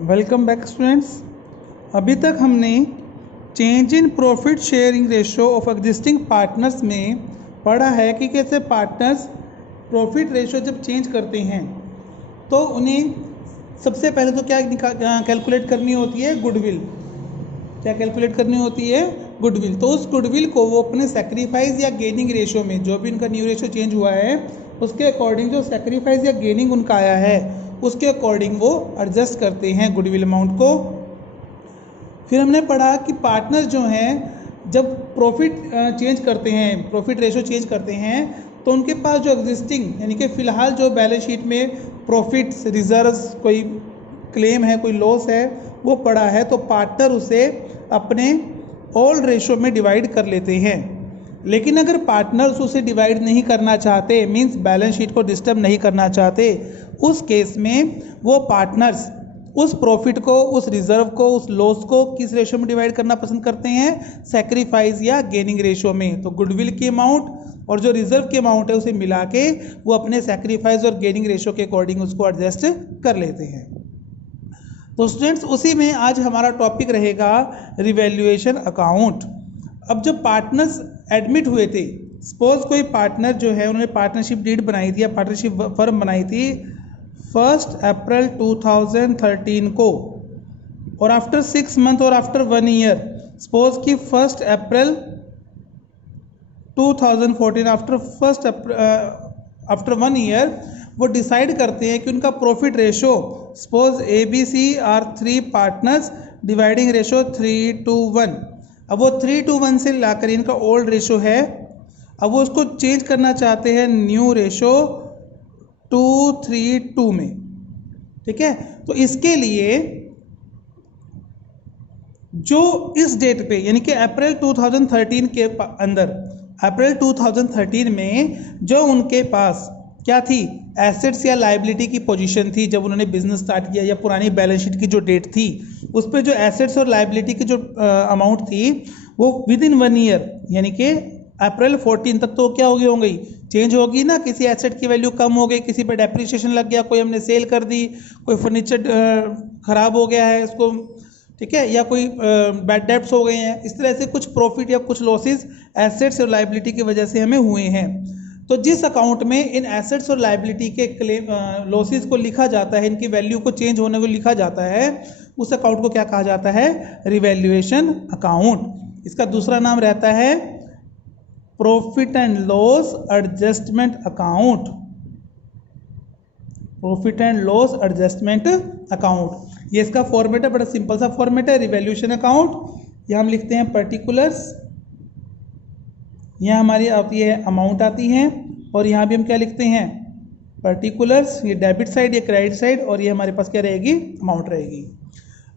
Welcome back students. अभी तक हमने change in profit sharing ratio of existing partners में पढ़ा है कि कैसे पार्टनर्स प्रॉफिट रेशो जब चेंज करते हैं तो उन्हें सबसे पहले तो क्या कैलकुलेट करनी होती है, गुडविल। क्या कैलकुलेट करनी होती है? गुडविल। तो उस गुडविल को वो अपने सेक्रीफाइस या गेनिंग रेशो में, जो भी उनका न्यू रेशो चेंज हुआ है उसके अकॉर्डिंग जो सेक्रीफाइस या गेनिंग उनका आया है उसके अकॉर्डिंग वो एडजस्ट करते हैं गुडविल अमाउंट को। फिर हमने पढ़ा कि पार्टनर जो हैं जब प्रॉफिट चेंज करते हैं, प्रॉफिट रेशो चेंज करते हैं, तो उनके पास जो एग्जिस्टिंग यानी कि फ़िलहाल जो बैलेंस शीट में प्रॉफिट्स, रिजर्व्स, कोई क्लेम है, कोई लॉस है, वो पड़ा है, तो पार्टनर उसे अपने ओल्ड रेशो में डिवाइड कर लेते हैं। लेकिन अगर पार्टनर्स उसे डिवाइड नहीं करना चाहते, मींस बैलेंस शीट को डिस्टर्ब नहीं करना चाहते, उस केस में वो पार्टनर्स उस प्रॉफिट को, उस रिजर्व को, उस लॉस को किस रेशो में डिवाइड करना पसंद करते हैं? सेक्रीफाइस या गेनिंग रेशो में। तो गुडविल की अमाउंट और जो रिजर्व की अमाउंट है उसे मिला के वो अपने सेक्रीफाइस और गेनिंग रेशो के अकॉर्डिंग उसको एडजस्ट कर लेते हैं। तो स्टूडेंट्स, उसी में आज हमारा टॉपिक रहेगा रिवैल्यूएशन अकाउंट। अब जब पार्टनर्स एडमिट हुए थे, सपोज कोई पार्टनर जो है उन्होंने पार्टनरशिप डीड बनाई थी या पार्टनरशिप फर्म बनाई थी 1 अप्रैल 2013 को, और आफ्टर 6 मंथ और आफ्टर 1 ईयर, सपोज कि 1 अप्रैल 2014 आफ्टर 1 ईयर वो डिसाइड करते हैं कि उनका profit ratio, suppose ABC are 3 partners, dividing ratio 3:1। अब वो 3:1 से लाकर इनका ओल्ड रेशो है, अब वो उसको चेंज करना चाहते हैं न्यू रेशो 2:3 में। ठीक है, तो इसके लिए जो इस डेट पे यानी कि अप्रैल 2013 के अंदर, अप्रैल 2013 में जो उनके पास क्या थी, एसेट्स या लाइबिलिटी की पोजीशन थी जब उन्होंने बिजनेस स्टार्ट किया, या पुरानी बैलेंस शीट की जो डेट थी उस पर जो एसेट्स और लाइबिलिटी की जो अमाउंट थी वो विद इन 1 ईयर यानी कि अप्रैल 14 तक तो क्या हो गई, चेंज होगी ना। किसी एसेट की वैल्यू कम हो गई, किसी पे डेप्रिसिएशन लग गया, कोई हमने सेल कर दी, कोई फर्नीचर खराब हो गया है उसको, ठीक है, या कोई बैड डेब्ट्स हो गए हैं, इस तरह से कुछ प्रॉफिट या कुछ लॉसेस एसेट्स और लाइबिलिटी की वजह से हमें हुए हैं। तो जिस अकाउंट में इन एसेट्स और लाइबिलिटी के क्लेम लॉसेस को लिखा जाता है, इनकी वैल्यू को चेंज होने को लिखा जाता है, उस अकाउंट को क्या कहा जाता है? Revaluation account. इसका दूसरा नाम रहता है profit and loss adjustment account. Profit and loss adjustment account, ये इसका फॉर्मेट है, बड़ा सिंपल सा फॉर्मेट है। रिवैल्यूएशन अकाउंट, यहाँ हम लिखते हैं पर्टिकुलर्स, यहाँ हमारी आती है अमाउंट आती है, और यहाँ भी हम क्या लिखते हैं? पर्टिकुलर्स। ये डेबिट साइड, ये क्रेडिट साइड, और ये हमारे पास क्या रहेगी? अमाउंट रहेगी।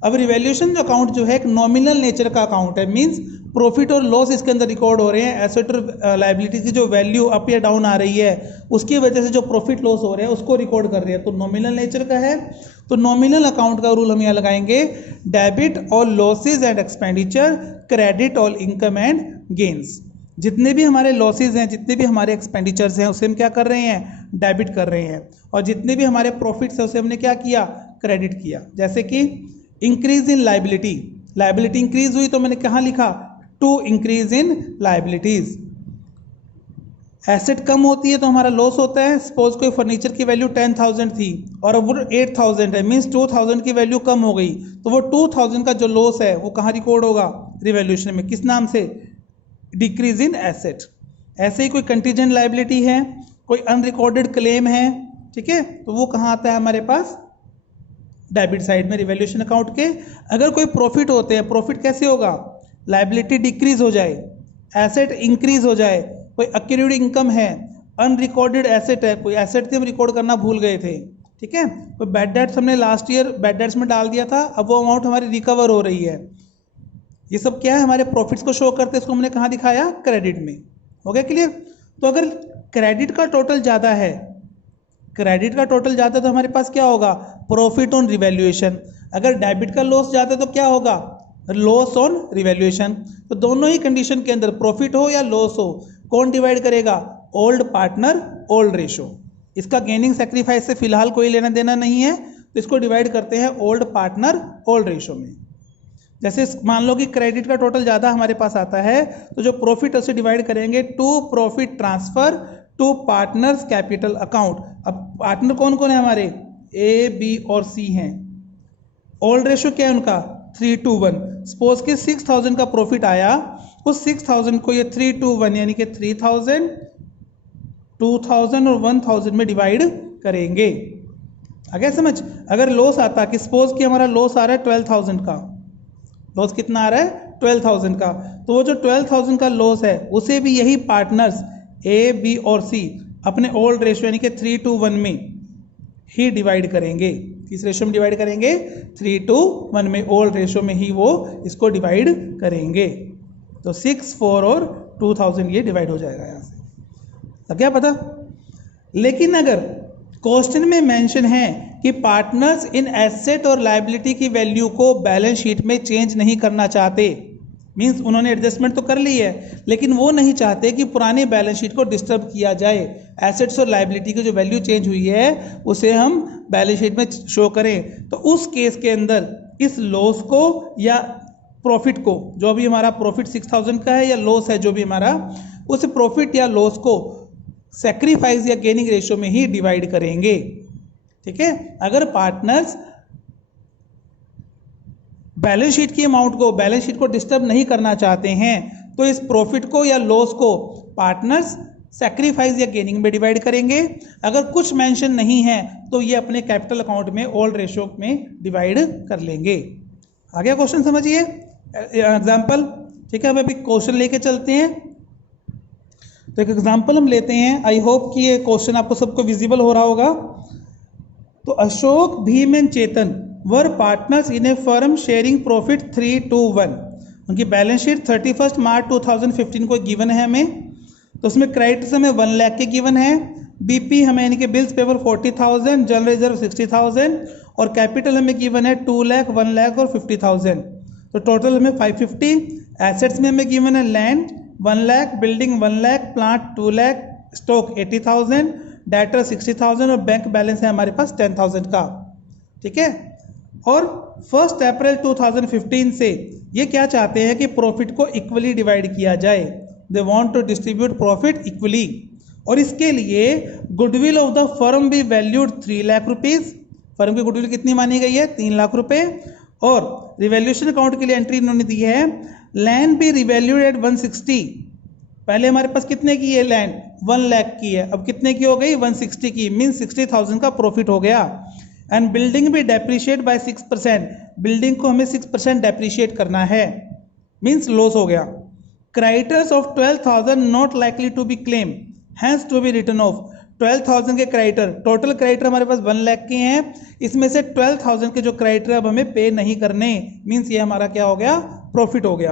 अब रिवैल्यूएशन अकाउंट जो है एक नॉमिनल नेचर का अकाउंट है, मींस प्रॉफिट और लॉस इसके अंदर रिकॉर्ड हो रहे हैं। एसेट और लाइबिलिटीज की जो वैल्यू अप या डाउन आ रही है उसकी वजह से जो प्रॉफिट लॉस हो रहे हैं उसको रिकॉर्ड कर रहे हैं, तो नॉमिनल नेचर का है। तो नॉमिनल अकाउंट का रूल हम यहाँ लगाएंगे, debit all losses and expenditure, credit all income and gains. जितने भी हमारे लॉसेज हैं, जितने भी हमारे एक्सपेंडिचर्स हैं, उसे हम क्या कर रहे हैं? डेबिट कर रहे हैं। और जितने भी हमारे प्रॉफिट्स हैं उसे हमने क्या किया? क्रेडिट किया। जैसे कि increase in liability, liability increase हुई तो मैंने कहाँ लिखा? To increase in liabilities. Asset कम होती है तो हमारा लॉस होता है। सपोज कोई फर्नीचर की वैल्यू 10,000 थी और अब वो 8,000 है, मीन्स 2,000 की वैल्यू कम हो गई, तो वो 2,000 का जो लॉस है वो कहाँ रिकॉर्ड होगा? रिवैल्यूएशन में। किस नाम से? Decrease in asset. ऐसे ही कोई कंटीजेंट लाइबिलिटी है, कोई अनरिकॉर्डेड क्लेम है, ठीक है, तो वो कहाँ आता है हमारे पास? डेबिट साइड में, रिवैल्यूएशन अकाउंट के। अगर कोई प्रॉफिट होते हैं, प्रॉफिट कैसे होगा? लाइबिलिटी डिक्रीज हो जाए, एसेट इंक्रीज हो जाए, कोई अक्यूर्ड इनकम है, अनरिकॉर्डेड एसेट है, कोई एसेट थे हम रिकॉर्ड करना भूल गए थे, ठीक है, कोई बैड डेट्स हमने लास्ट ईयर बैड डेट्स में डाल दिया था, अब वो अमाउंट हमारी रिकवर हो रही है, ये सब क्या है? हमारे प्रॉफिट्स को शो करते हैं। इसको हमने कहाँ दिखाया? क्रेडिट में। हो गया क्लियर? तो अगर क्रेडिट का टोटल ज़्यादा है, क्रेडिट का टोटल ज़्यादा तो हमारे पास क्या होगा? Profit on revaluation. अगर डेबिट का लॉस ज़्यादा तो क्या होगा? Loss on revaluation. तो दोनों ही कंडीशन के अंदर, प्रॉफिट हो या लॉस हो, कौन डिवाइड करेगा? Old partner old ratio. इसका गेनिंग सेक्रीफाइस से फिलहाल कोई लेना देना नहीं है, तो इसको डिवाइड करते हैं ओल्ड पार्टनर ओल्ड रेशो में। जैसे मान लो कि क्रेडिट का टोटल ज़्यादा हमारे पास आता है, तो जो प्रॉफिट उसे डिवाइड करेंगे to profit transfer to partners capital account. अब पार्टनर कौन कौन है हमारे, ए बी और सी हैं। ओल्ड रेशो क्या है उनका 3:1। सपोज कि 6000 का प्रॉफिट आया, उस 6000 को ये 3:1 यानी कि 3000, 2000 और 1000 में डिवाइड करेंगे। आगे समझ। अगर लॉस आता कि सपोज कि हमारा लॉस आ रहा है 12000 का, लॉस कितना आ रहा है 12000 का, तो वो जो 12000 का लॉस है उसे भी यही पार्टनर्स ए बी और सी अपने ओल्ड रेशो यानी कि 3:1 में ही डिवाइड करेंगे। किस रेशो में डिवाइड करेंगे, 3:1 में, ओल्ड रेशो में ही वो इसको डिवाइड करेंगे। तो 6, 4 और 2000 ये डिवाइड हो जाएगा यहाँ से। लग गया पता। लेकिन अगर क्वेश्चन में मेंशन है कि पार्टनर्स इन एसेट और लायबिलिटी की वैल्यू को बैलेंस शीट में चेंज नहीं करना चाहते, मींस उन्होंने एडजस्टमेंट तो कर ली है लेकिन वो नहीं चाहते कि पुराने बैलेंस शीट को डिस्टर्ब किया जाए, एसेट्स और लायबिलिटी की जो वैल्यू चेंज हुई है उसे हम बैलेंस शीट में शो करें, तो उस केस के अंदर इस लॉस को या प्रॉफिट को, जो भी हमारा प्रॉफिट 6000 का है या लॉस है जो भी हमारा, उस प्रॉफिट या लॉस को सैक्रिफाइस या गेनिंग रेशियो में ही डिवाइड करेंगे। ठीक है। अगर पार्टनर्स बैलेंस शीट की अमाउंट को, बैलेंस शीट को डिस्टर्ब नहीं करना चाहते हैं तो इस प्रॉफिट को या लॉस को पार्टनर्स सैक्रिफाइस या गेनिंग में डिवाइड करेंगे। अगर कुछ मेंशन नहीं है तो ये अपने कैपिटल अकाउंट में ओल्ड रेशियो में डिवाइड कर लेंगे। आ गया क्वेश्चन, समझिए एग्जाम्पल। ठीक है, अब अभी क्वेश्चन लेके चलते हैं। तो एक एग्जाम्पल हम लेते हैं, आई होप कि ये क्वेश्चन आपको सबको विजिबल हो रहा होगा। तो Ashok, Bhim and Chetan were partners in A firm sharing profit 3:1। उनकी बैलेंस शीट 31 मार्च 2015 को गिवन है हमें। तो उसमें क्रेडिट्स हमें 1 लाख के गिवन है, बीपी हमें यानी कि बिल्स पेबल 40,000, जनरल रिजर्व 60,000 और कैपिटल हमें गिवन है 2 लाख, 1 लाख और 50,000। तो टोटल हमें 550। एसेट्स में हमें गिवन है land 1 lakh, building 1 lakh, plant 2 lakh, stock 80,000, debtor 60,000 और बैंक बैलेंस है हमारे पास 10,000 का। ठीक है। और 1 अप्रैल 2015 से ये क्या चाहते हैं कि प्रॉफिट को इक्वली डिवाइड किया जाए। They want to distribute profit equally. और इसके लिए goodwill of the firm be valued 3 lakh rupees. Firm की गुडविल कितनी मानी गई है, 3 लाख रुपए। और रिवैल्यूएशन अकाउंट के लिए एंट्री इन्होंने दी है, लैंड बी रिवैल्यूड एट 160। पहले हमारे पास कितने की है लैंड, 1 लाख की है, अब कितने की हो गई 160 की, मीन्स 60,000 का प्रॉफिट हो गया। एंड बिल्डिंग भी डेप्रिशिएट बाय 6%, बिल्डिंग को हमें 6% डेप्रिशिएट करना है, मीन्स लॉस हो गया। Creditors of 12,000 not likely to be claim, hence to be written off. 12,000 के क्रेडिटर, टोटल क्रेडिटर हमारे पास 1 लाख के हैं, इसमें से 12,000 के जो क्रेडिटर अब हमें पे नहीं करने, मीन्स ये हमारा क्या हो गया, प्रॉफिट हो गया।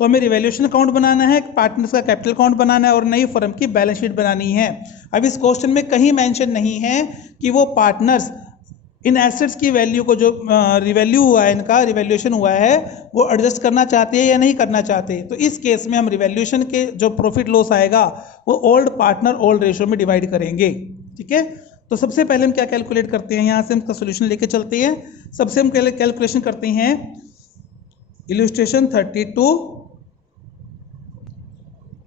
तो हमें रिवैल्यूएशन अकाउंट बनाना है, पार्टनर्स का कैपिटल अकाउंट बनाना है और नई फर्म की बैलेंस शीट बनानी है। अब इस क्वेश्चन में कहीं मेंशन नहीं है कि वो पार्टनर्स इन एसेट्स की वैल्यू को, जो रिवैल्यू हुआ है, इनका रिवैल्यूएशन हुआ है, वो एडजस्ट करना चाहते हैं या नहीं करना चाहते। तो इस केस में हम रिवैल्यूएशन के जो प्रॉफिट लॉस आएगा वो ओल्ड पार्टनर ओल्ड रेशियो में डिवाइड करेंगे। ठीक है। तो सबसे पहले हम क्या कैलकुलेट करते हैं, यहाँ से हम इसका सोल्यूशन लेके चलते हैं। सबसे हम कैलकुलेशन करते हैं इलस्ट्रेशन 32।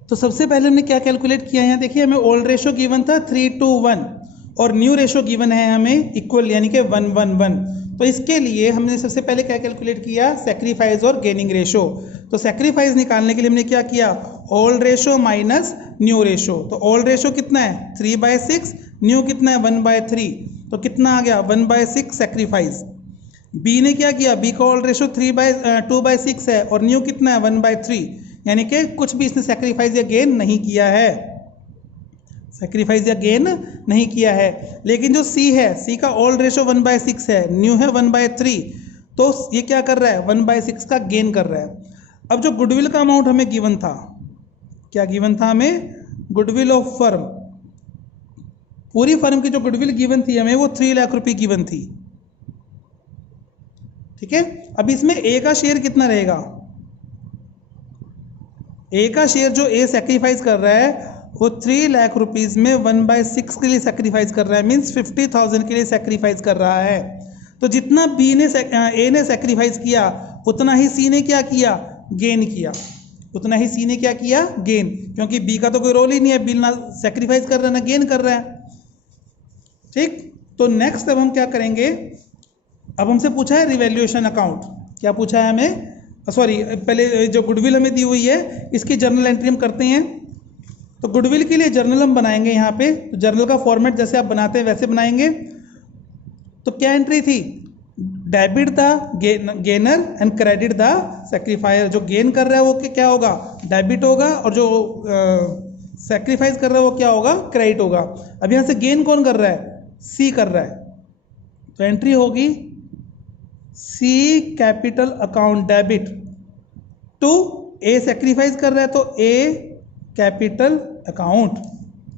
तो सबसे पहले हमने क्या कैलकुलेट किया, यहाँ देखिए हमें ओल्ड रेशो गिवन था 3:1 और न्यू रेशो गिवन है हमें इक्वल यानी कि 1:1। तो इसके लिए हमने सबसे पहले क्या कैलकुलेट किया, सैक्रिफाइस और गेनिंग रेशो। तो सैक्रिफाइस निकालने के लिए हमने क्या किया, old ratio minus new ratio. तो ओल्ड रेशो कितना है 3/6, न्यू कितना है 1/3, तो कितना आ गया 1/6 सैक्रिफाइस। बी ने क्या किया, बी का ओल्ड रेशो 2/6 है और न्यू कितना है 1/3, यानी कि कुछ भी इसने सैक्रिफाइस या गेन नहीं किया है, सैक्रिफाइस या गेन नहीं किया है। लेकिन जो सी है, सी का ओल्ड रेशो 1/6 है, न्यू है 1/3, तो ये क्या कर रहा है 1/6 का गेन कर रहा है। अब जो गुडविल का अमाउंट हमें गिवन था, क्या गिवन था हमें, गुडविल ऑफ फर्म, पूरी फर्म की जो गुडविल गिवन थी हमें वो 3 लाख रुपए गिवन थी। ठीक है। अब इसमें ए का शेयर कितना रहेगा, ए का शेयर जो ए सैक्रिफाइस कर रहा है वो 3 लाख रुपीज में 1/6 के लिए सैक्रिफाइस कर रहा है, मीन्स 50,000 के लिए सैक्रिफाइस कर रहा है। तो जितना ए ने सेक्रीफाइस किया उतना ही सी ने क्या किया, गेन किया, उतना ही सी ने क्या किया, गेन, क्योंकि बी का तो कोई रोल ही नहीं है, बी ना सेक्रीफाइस कर रहा है ना गेन कर रहा है। ठीक, तो नेक्स्ट अब हम क्या करेंगे, अब हमसे पूछा है रिवैल्यूएशन अकाउंट, क्या पूछा है हमें, सॉरी पहले जो गुडविल हमें दी हुई है इसकी जर्नल एंट्री हम करते हैं। तो गुडविल के लिए जर्नल हम बनाएंगे यहाँ पे, तो जर्नल का फॉर्मेट जैसे आप बनाते हैं वैसे बनाएंगे। तो क्या एंट्री थी, debit the gainer and credit the sacrificer. जो गेन कर रहा है वो क्या होगा, डेबिट होगा, और जो सेक्रीफाइस कर रहा है वो क्या होगा, क्रेडिट होगा। अब यहाँ से गेन कौन कर रहा है, सी कर रहा है, तो एंट्री होगी C capital account debit to, A sacrifice कर रहा है तो ए कैपिटल अकाउंट।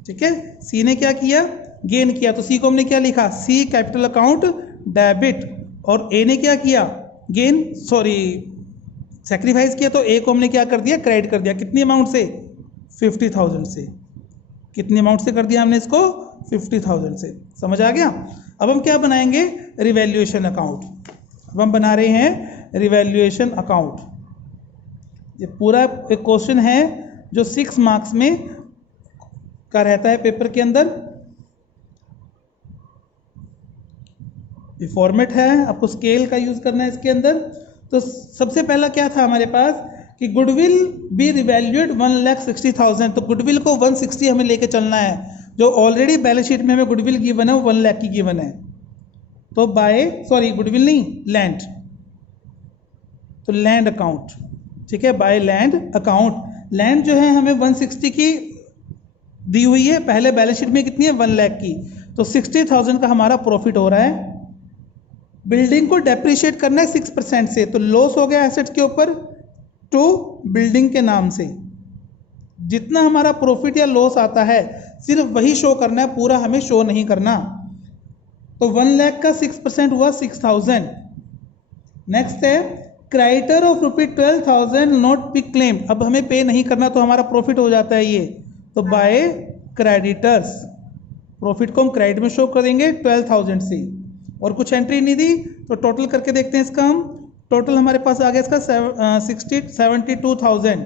ठीक है, सी ने क्या किया, गेन किया, तो सी को हमने क्या लिखा, सी कैपिटल अकाउंट डेबिट, और ए ने क्या किया, गेन सॉरी सेक्रीफाइस किया, तो ए को हमने क्या कर दिया, क्रेडिट कर दिया। कितनी अमाउंट से, 50,000 से। कितनी अमाउंट से कर दिया हमने इसको, 50,000 से। समझ आ गया। अब हम क्या बनाएंगे, रिवैल्यूएशन अकाउंट। अब हम बना रहे हैं रिवैल्यूएशन अकाउंट। ये पूरा एक क्वेश्चन है जो 6 मार्क्स में का रहता है पेपर के अंदर। ये फॉर्मेट है, आपको स्केल का यूज करना है इसके अंदर। तो सबसे पहला क्या था हमारे पास कि गुडविल बी रिवैल्यूएट 1,60,000, तो गुडविल को 160 हमें लेके चलना है। जो ऑलरेडी बैलेंस शीट में हमें गुडविल गिवन है वो 1 लाख की गिवन है। तो गुडविल नहीं, लैंड, तो लैंड अकाउंट। ठीक है, बाय लैंड अकाउंट। लैंड जो है हमें 160 की दी हुई है, पहले बैलेंस शीट में कितनी है, 1 लाख की, तो 60,000 का हमारा प्रॉफिट हो रहा है। बिल्डिंग को डेप्रिशिएट करना है 6% से, तो लॉस हो गया एसेट्स के ऊपर टू बिल्डिंग के नाम से। जितना हमारा प्रॉफिट या लॉस आता है सिर्फ वही शो करना है, पूरा हमें शो नहीं करना। तो 1 लाख का 6% हुआ 6,000। नेक्स्ट है creditor of ₹12,000 not be claim. अब हमें पे नहीं करना तो हमारा प्रॉफिट हो जाता है ये, तो बाय क्रेडिटर्स, प्रॉफिट को हम क्रेडिट में शो करेंगे 12,000 से। और कुछ एंट्री नहीं दी तो टोटल करके देखते हैं इसका हम। टोटल हमारे पास आ गया इसका 72,000।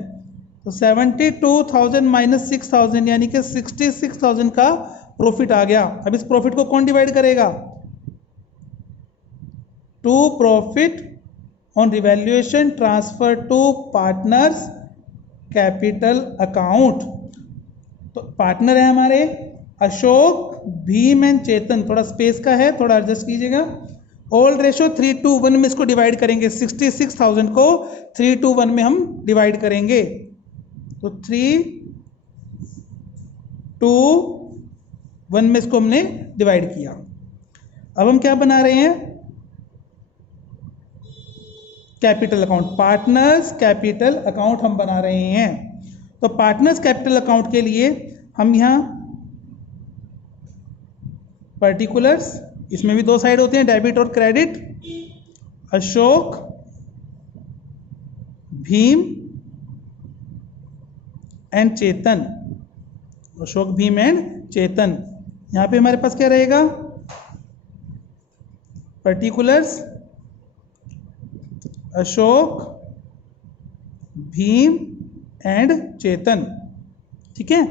तो 72,000 माइनस 6,000 यानी कि 66,000 का प्रॉफिट आ गया। अब इस प्रॉफिट को कौन डिवाइड करेगा, to profit on revaluation transfer to partners capital account. तो पार्टनर है हमारे अशोक, भीम एंड चेतन। थोड़ा स्पेस का है, थोड़ा एडजस्ट कीजिएगा। ओल्ड रेशो 3:1 में इसको डिवाइड करेंगे। 66,000 को 3:1 में हम डिवाइड करेंगे, तो 3:1 में इसको हमने डिवाइड किया। अब हम क्या बना रहे हैं, capital account, partners capital account हम बना रहे हैं। तो पार्टनर्स कैपिटल अकाउंट के लिए हम यहाँ पर्टिकुलर्स, इसमें भी 2 साइड होते हैं, डेबिट और credit. Ashok, Bhim and Chetan, Ashok, Bhim and Chetan. यहां पे हमारे पास क्या रहेगा, पर्टिकुलर्स अशोक, भीम एंड चेतन। ठीक है,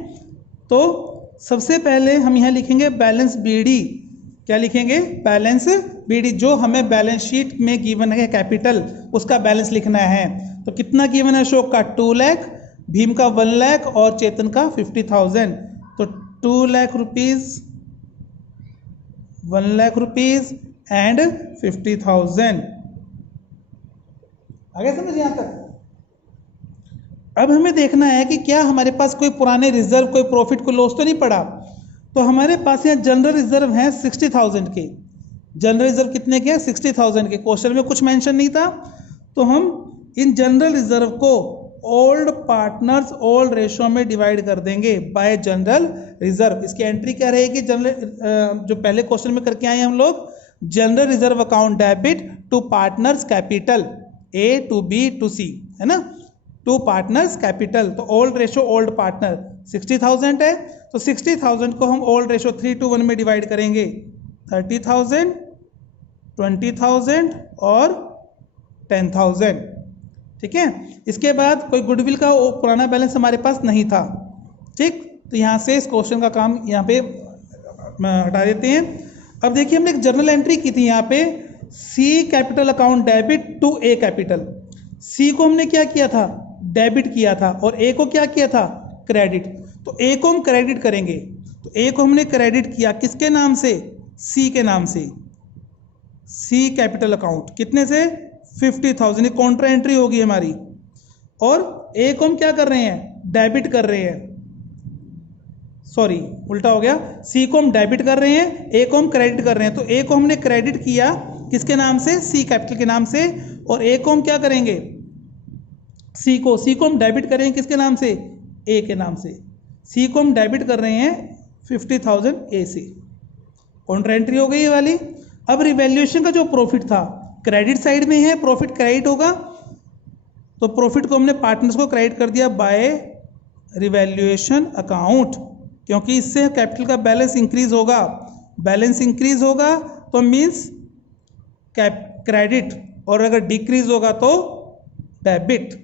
तो सबसे पहले हम यहां लिखेंगे बैलेंस बीडी। क्या लिखेंगे, बैलेंस बीडी। जो हमें बैलेंस शीट में गिवन है कैपिटल, उसका बैलेंस लिखना है। तो कितना गिवन है, अशोक का 2 लाख, भीम का 1 लाख और चेतन का 50,000। तो 2 lakh rupees, 1 lakh rupees and 50,000। आगे समझ यहां तक। अब हमें देखना है कि क्या हमारे पास कोई पुराने रिजर्व, कोई प्रॉफिट, कोई लॉस तो नहीं पड़ा। तो हमारे पास यहाँ जनरल रिजर्व हैं 60,000 के। जनरल रिजर्व कितने के हैं, 60,000 के। क्वेश्चन में कुछ मेंशन नहीं था, तो हम इन जनरल रिजर्व को ओल्ड पार्टनर्स ओल्ड रेशो में डिवाइड कर देंगे बाय जनरल रिजर्व। इसकी एंट्री क्या रहेगी, जनरल जो पहले क्वेश्चन में करके आए हम लोग, general reserve account debit to partners capital, A to B to C, है ना, टू पार्टनर्स कैपिटल। तो ओल्ड रेशो ओल्ड पार्टनर 60,000 है, तो 60,000 को हम ओल्ड रेशो 3:1 में डिवाइड करेंगे। 30,000 20,000 और 10,000। ठीक है, इसके बाद कोई गुडविल का पुराना बैलेंस हमारे पास नहीं था। ठीक, तो यहाँ से इस क्वेश्चन का काम यहाँ पे हटा देते हैं। अब देखिए हमने एक जर्नल एंट्री की थी यहाँ पे, C capital account debit to A capital. C को हमने क्या किया था, डेबिट किया था, और ए को क्या किया था, क्रेडिट। तो ए को हम क्रेडिट करेंगे, तो ए को हमने क्रेडिट किया किसके नाम से, सी के नाम से, सी कैपिटल अकाउंट, कितने से, 50,000, ये कॉन्ट्रा एंट्री होगी हमारी। और ए को हम क्या कर रहे हैं, डेबिट कर रहे हैं, सॉरी उल्टा हो गया, सी को हम डेबिट कर रहे हैं, ए को हम क्रेडिट कर रहे हैं। तो ए को हमने क्रेडिट किया किसके नाम से, सी कैपिटल के नाम से, और ए को हम क्या करेंगे, सी को हम डेबिट करेंगे किसके नाम से, ए के नाम से। सी को हम डेबिट कर रहे हैं 50,000 ए से, कॉन्ट्रा एंट्री हो गई ये वाली। अब रिवैल्यूएशन का जो प्रॉफिट था क्रेडिट साइड में है, प्रॉफिट क्रेडिट होगा, तो प्रॉफिट को हमने पार्टनर्स को क्रेडिट कर दिया बाय रिवैल्यूएशन अकाउंट, क्योंकि इससे कैपिटल का बैलेंस इंक्रीज होगा, बैलेंस इंक्रीज होगा तो मीन्स क्रेडिट, और अगर डिक्रीज होगा तो डेबिट।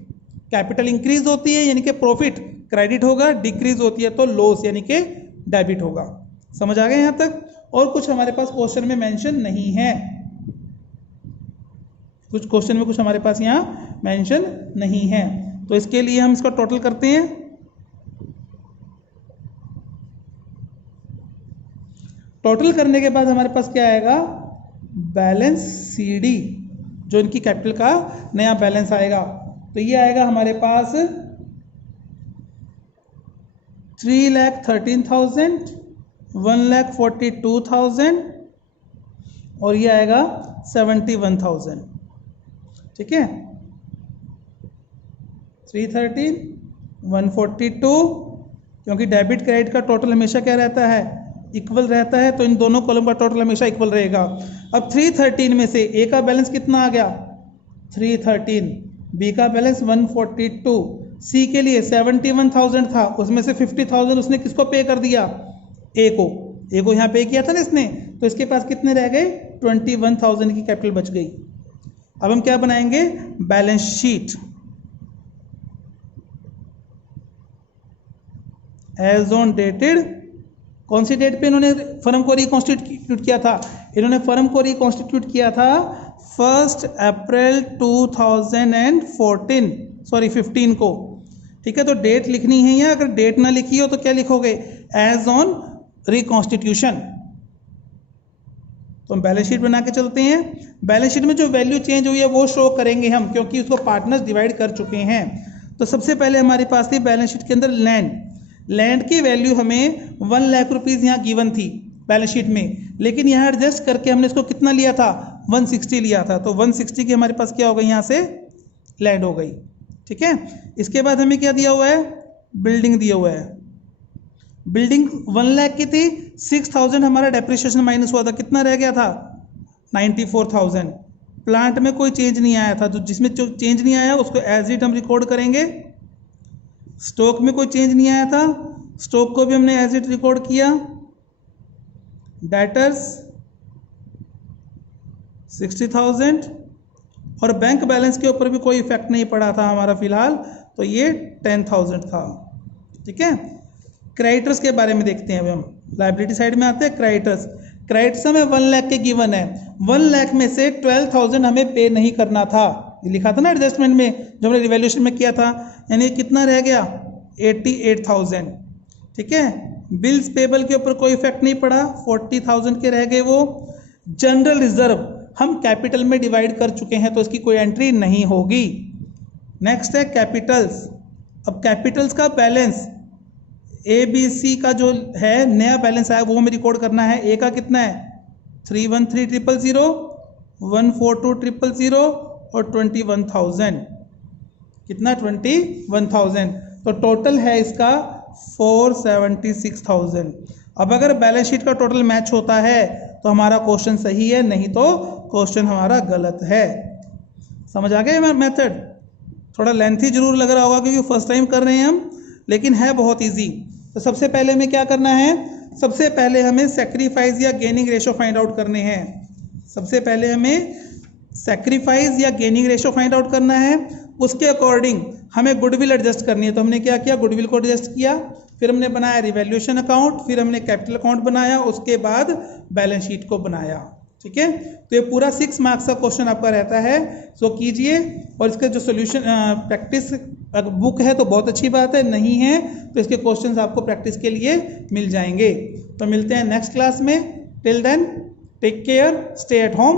कैपिटल इंक्रीज होती है यानी कि प्रॉफिट क्रेडिट होगा, डिक्रीज होती है तो लॉस यानी कि डेबिट होगा। समझ आ गए यहाँ तक? और कुछ हमारे पास क्वेश्चन में मेंशन नहीं है, कुछ क्वेश्चन में कुछ हमारे पास यहाँ मेंशन नहीं है, तो इसके लिए हम इसका टोटल करते हैं। टोटल करने के बाद हमारे पास क्या आएगा, बैलेंस सीडी, जो इनकी कैपिटल का नया बैलेंस आएगा, तो ये आएगा हमारे पास 3,13,000, 1,42,000 और ये आएगा 71,000। ठीक है, 313, 142, क्योंकि डेबिट क्रेडिट का टोटल हमेशा क्या रहता है, इक्वल रहता है, तो इन दोनों कॉलम का टोटल हमेशा इक्वल रहेगा। अब 313 में से ए का बैलेंस कितना आ गया, 313, बी का बैलेंस 142, सी के लिए 71,000 था, उसमें से 50,000 उसने किसको पे कर दिया, ए को यहाँ पे किया था ना इसने, तो इसके पास कितने रह गए, 21,000 की कैपिटल बच गई। अब हम क्या बनाएंगे, balance sheet as on dated, कौन सी डेट पे इन्होंने फर्म को रिकॉन्स्टिट्यूट किया था, इन्होंने फर्म को रिकॉन्स्टिट्यूट किया था 1 अप्रैल 2014, सॉरी 15 को। ठीक है, तो डेट लिखनी है या अगर डेट ना लिखी हो तो क्या लिखोगे, एज ऑन रिकॉन्स्टिट्यूशन। तो हम बैलेंस शीट बना के चलते हैं। बैलेंस शीट में जो वैल्यू चेंज हुई है वो शो करेंगे हम, क्योंकि उसको पार्टनर्स डिवाइड कर चुके हैं। तो सबसे पहले हमारे पास थी बैलेंस शीट के अंदर लैंड की वैल्यू हमें 1 लाख रुपीज़ यहाँ गिवन थी बैलेंस शीट में, लेकिन यहाँ एडजस्ट करके हमने इसको कितना लिया था, 160 लिया था, तो 160 की हमारे पास क्या हो गई, यहाँ से लैंड हो गई। ठीक है, इसके बाद हमें क्या दिया हुआ है, बिल्डिंग दिया हुआ है। बिल्डिंग 1 लाख की थी, 6,000 हमारा डेप्रिसिएशन माइनस हुआ था, कितना रह गया था, 94,000। प्लांट में कोई चेंज नहीं आया था, तो जिसमें जो चेंज नहीं आया उसको एज इट हम रिकॉर्ड करेंगे। स्टॉक में कोई चेंज नहीं आया था, स्टॉक को भी हमने एज इट रिकॉर्ड किया। डेटर्स 60,000 और बैंक बैलेंस के ऊपर भी कोई इफेक्ट नहीं पड़ा था हमारा फिलहाल, तो ये 10,000 था। ठीक है, क्रेडिटर्स के बारे में देखते हैं। अब हम लायबिलिटी साइड में आते हैं। क्रेडिटर्स हमें 1 लाख के गिवन है, 1 लाख में से 12,000 हमें पे नहीं करना था, ये लिखा था ना एडजस्टमेंट में जो हमने रिवैल्यूएशन में किया था, यानी कितना रह गया, 88,000। ठीक है, बिल्स पेबल के ऊपर कोई इफेक्ट नहीं पड़ा, 40,000 के रह गए वो। जनरल रिजर्व हम कैपिटल में डिवाइड कर चुके हैं, तो इसकी कोई एंट्री नहीं होगी। नेक्स्ट है कैपिटल्स। अब कैपिटल्स का बैलेंस ABC का जो है नया बैलेंस आया वो हमें रिकॉर्ड करना है। ए का कितना है, 313,000, 142,000 और 21,000, कितना, 21,000, तो टोटल है इसका 476,000। अब अगर बैलेंस शीट का टोटल मैच होता है तो हमारा क्वेश्चन सही है, नहीं तो क्वेश्चन हमारा गलत है। समझ आ गया मेथड? थोड़ा लेंथी जरूर लग रहा होगा क्योंकि फर्स्ट टाइम कर रहे हैं हम, लेकिन है बहुत इजी। तो सबसे पहले हमें क्या करना है, सबसे पहले हमें सेक्रीफाइस या गेनिंग रेशो फाइंड आउट करने हैं। सबसे पहले हमें सैक्रिफाइस या गेनिंग रेशो फाइंड आउट करना है, उसके अकॉर्डिंग हमें गुडविल एडजस्ट करनी है। तो हमने क्या किया, गुडविल को एडजस्ट किया, फिर हमने बनाया रिवैल्यूएशन अकाउंट, फिर हमने कैपिटल अकाउंट बनाया, उसके बाद बैलेंस शीट को बनाया। ठीक है, तो ये पूरा 6 मार्क्स का क्वेश्चन आपका रहता है, सो कीजिए। और इसका जो सोल्यूशन प्रैक्टिस बुक है तो बहुत अच्छी बात है, नहीं है तो इसके क्वेश्चंस आपको प्रैक्टिस के लिए मिल जाएंगे। तो मिलते हैं नेक्स्ट क्लास में, till then take care, stay at home.